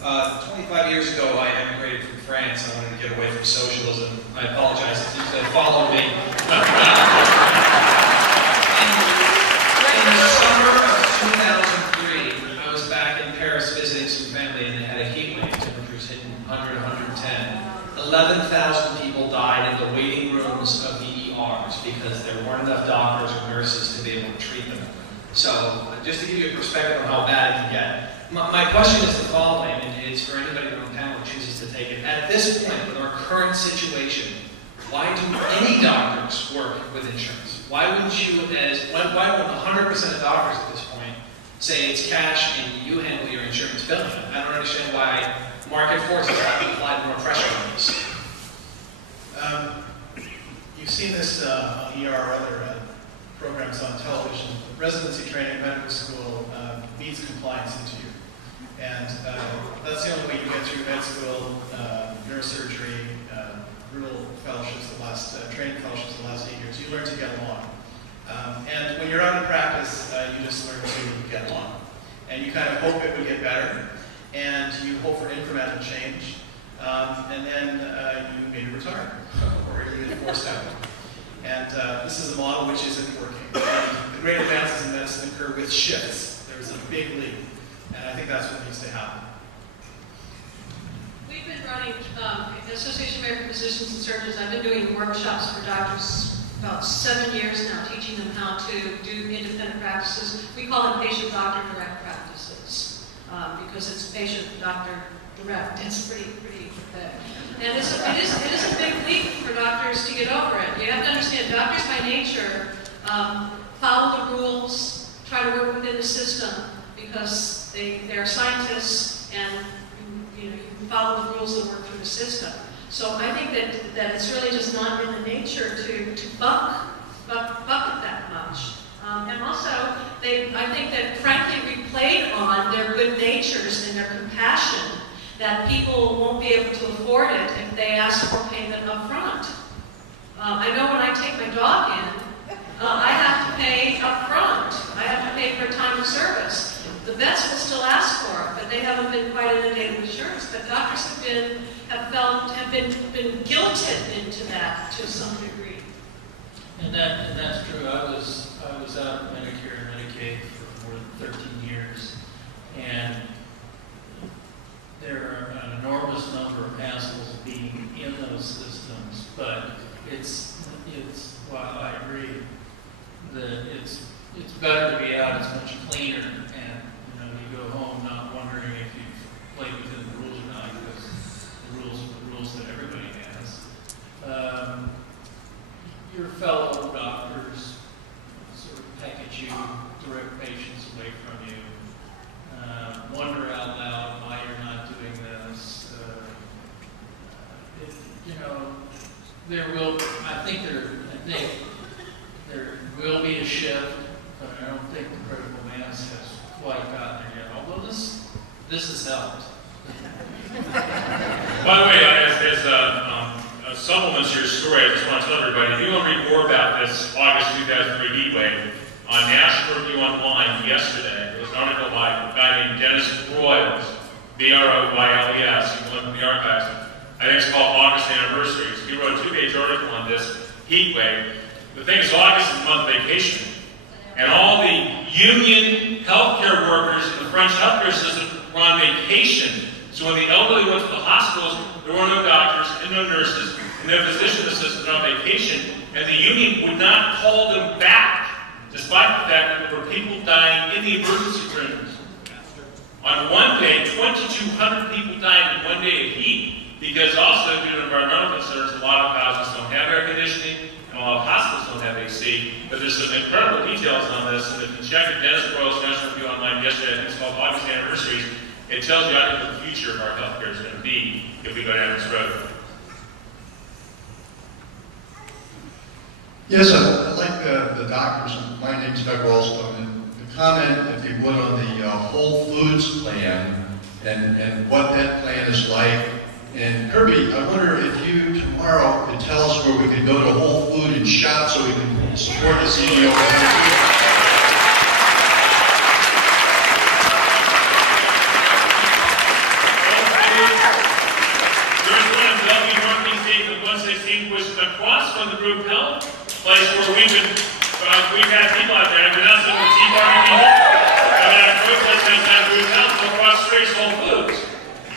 25 years ago, I emigrated from France. I wanted to get away from socialism. I apologize if you follow me. In the summer of 2003, I was back in Paris visiting some family, and they had a heat wave. Temperatures hitting 100, 110. 11,000 people died in the waiting rooms of the ERs because there weren't enough doctors or nurses to be able to treat them. So, just to give you a perspective on how bad it can get. My question is the following, and it's for anybody on the panel who chooses to take it. At this point, with our current situation, why do any doctors work with insurance? Why wouldn't you, why won't 100% of doctors at this point say it's cash and you handle your insurance billing? I don't understand why market forces have to apply more pressure on this. You've seen this on ER or other programs on television. Residency training, medical school needs compliance into you. And that's the only way you get through med school, neurosurgery, rural fellowships, training fellowships the last 8 years. You learn to get along. And when you're out in practice, you just learn to get along. And you kind of hope it would get better. And you hope for incremental change. And then you maybe retire, or you get forced out. And this is a model which isn't working. And the great advances in medicine occur with shifts. There's a big leap. And I think that's what needs to happen. We've been running, Association of American Physicians and Surgeons, I've been doing workshops for doctors about 7 years now, teaching them how to do independent practices. We call them patient-doctor direct practices, because it's patient-doctor direct. It's pretty pathetic. And it is a big leap for doctors to get over it. You have to understand, doctors by nature follow the rules, try to work within the system, because they're scientists, and you can follow the rules that work through the system. So I think that it's really just not in the nature to buck it that much. And also, I think that frankly we played on their good natures and their compassion, that people won't be able to afford it if they ask for payment up front. I know when I take my dog in, I have to pay up front. I have to pay for time of service. The vets will still ask for it, but they haven't been quite inundated with insurance. But doctors have been guilted into that to some degree. And that's true. I was out of Medicare and Medicaid for more than 13 years, and there are an enormous number of hassles being in those systems. But while I agree that it's better to be out, it's much cleaner, and you go home not wondering if you've played within the rules or not, because the rules are the rules that everybody has. Your fellow doctors sort of peck at you, direct patients away from you, wonder out loud why you're not doing this. I think there will be a shift, but I don't think the critical mass has quite gotten there yet. Although this has helped. By the way, as supplements to your story, I just want to tell everybody, if you want to read more about this August 2003 heat wave, on National Review Online yesterday, there was an article by a guy named Dennis Broyles, B-R-O-Y-L-E-S. You can look in the archives. I think it's called August Anniversaries. He wrote a 2-page article on this heat wave. The thing is, August is a month vacation. And all the union healthcare workers in the French healthcare system were on vacation. So when the elderly went to the hospitals, there were no doctors and no nurses, and no physician assistants on vacation, and the union would not call them back, despite the fact that there were people dying in the emergency rooms. On one day, 2,200 people died in one day of heat, because also due to environmental concerns, a lot of houses don't have air conditioning, and a lot of hospitals don't have AC. But there's some incredible details on this, and if you check the Dennis Broyles National Review Online yesterday, I think it's called August Anniversaries, it tells you, I think, what the future of our healthcare is going to be if we go down this road. Yes, I'd like the doctors, my name is Doug Wellstone, to comment, if you would, on the Whole Foods plan and what that plan is like. And Kirby, I wonder if you tomorrow could tell us where we can go to Whole Food and shop so we can support the CEO. we've had people out there, I've been out with Tea Party people. I've had protests inside the house, go across the street, Whole Foods.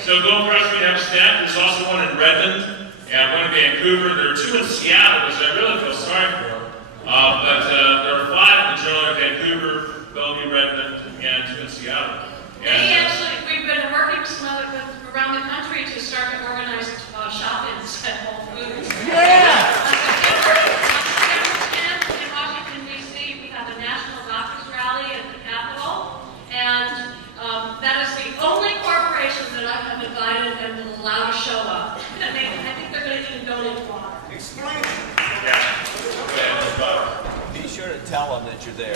So go across, we have a stand. There's also one in Redmond, and one in Vancouver. There are two in Seattle, which I really feel sorry for. But there are 5 in the general area of Vancouver, Bellevue, Redmond, and 2 in Seattle. We've been working around the country to start to organize shop-ins at Whole Foods. Yeah! In Washington, D.C., we have a national doctors rally at the Capitol, and that is the only corporation that I have invited and will allow to show up. And I think they're going to even donate water. Explain. Be sure to tell them that you're there.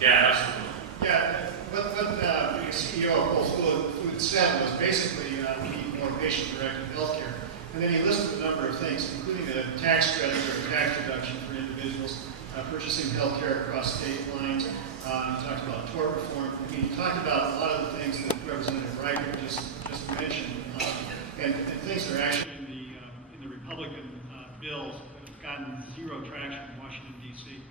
Yeah, absolutely. Yeah, what the CEO of Whole Foods said was basically we need more patient-directed healthcare. And then he listed a number of things, including a tax credit or a tax reduction for individuals purchasing healthcare across state lines. He talked about tort reform. He talked about a lot of the things that Representative Reicher just mentioned, and things that are actually in the Republican bills that have gotten zero traction in Washington, D.C.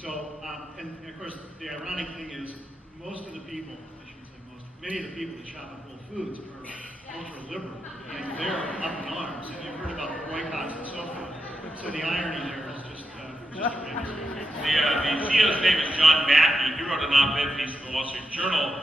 So, and of course, the ironic thing is, most of the people, I shouldn't say most, many of the people that shop at Whole Foods are ultra-liberal, and they're up in arms, and you've heard about the boycotts and so forth. So the irony there is just great. The CEO's name is John Mackey. He wrote an op-ed piece in the Wall Street Journal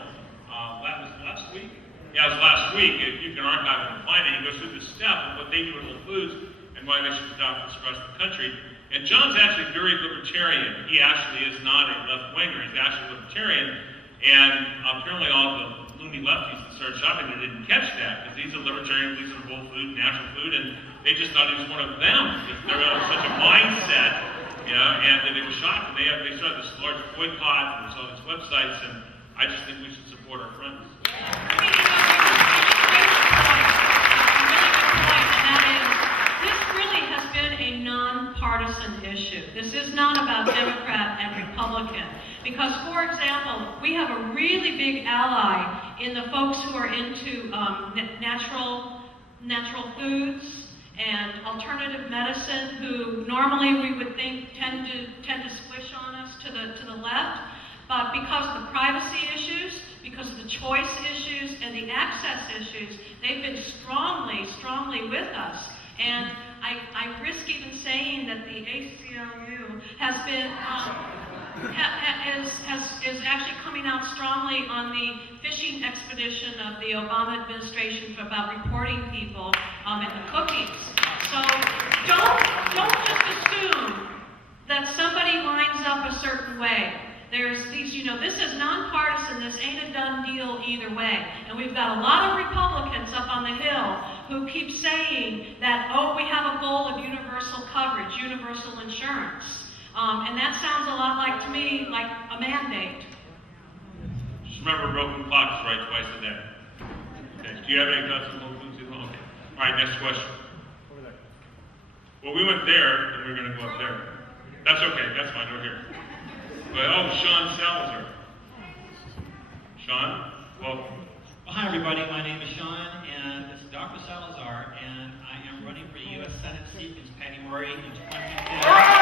last week. Yeah, it was last week. If you can archive it and find it, he goes through the step of what they do at Whole Foods and why they should adopt this across the country. And John's actually very libertarian. He actually is not a left-winger. He's actually libertarian. And apparently all the loony lefties that started shopping there didn't catch that, because he's a libertarian, believes in whole food, natural food, and they just thought he was one of them. They're of such a mindset, you know, and they were shocked. And they started this large boycott, and there's all these websites, and I just think we should support our friends. Nonpartisan issue. This is not about Democrat and Republican. Because, for example, we have a really big ally in the folks who are into natural foods and alternative medicine, who normally we would think tend to squish on us to the left. But because of the privacy issues, because of the choice issues and the access issues, they've been strongly with us. And I risk even saying that the ACLU has been is actually coming out strongly on the fishing expedition of the Obama administration about reporting people in the cookies. So don't just assume that somebody lines up a certain way. There's these, this is nonpartisan. This ain't a done deal either way. And we've got a lot of Republicans up on the Hill who keep saying that, oh, we have a goal of universal coverage, universal insurance. And that sounds a lot like, to me, like a mandate. Just remember, broken clock is right twice a day. Okay. Do you have any thoughts on Whole Foods? Okay. All right, next question. Over there. Well, we went there, and we're going to go up there. That's okay. That's fine. We're here. But, Sean Salazar. Sean, welcome. Well, hi, everybody. My name is Sean, and this is Dr. Salazar, and I am running for U.S. Senate seat against Patty Murray in 2010.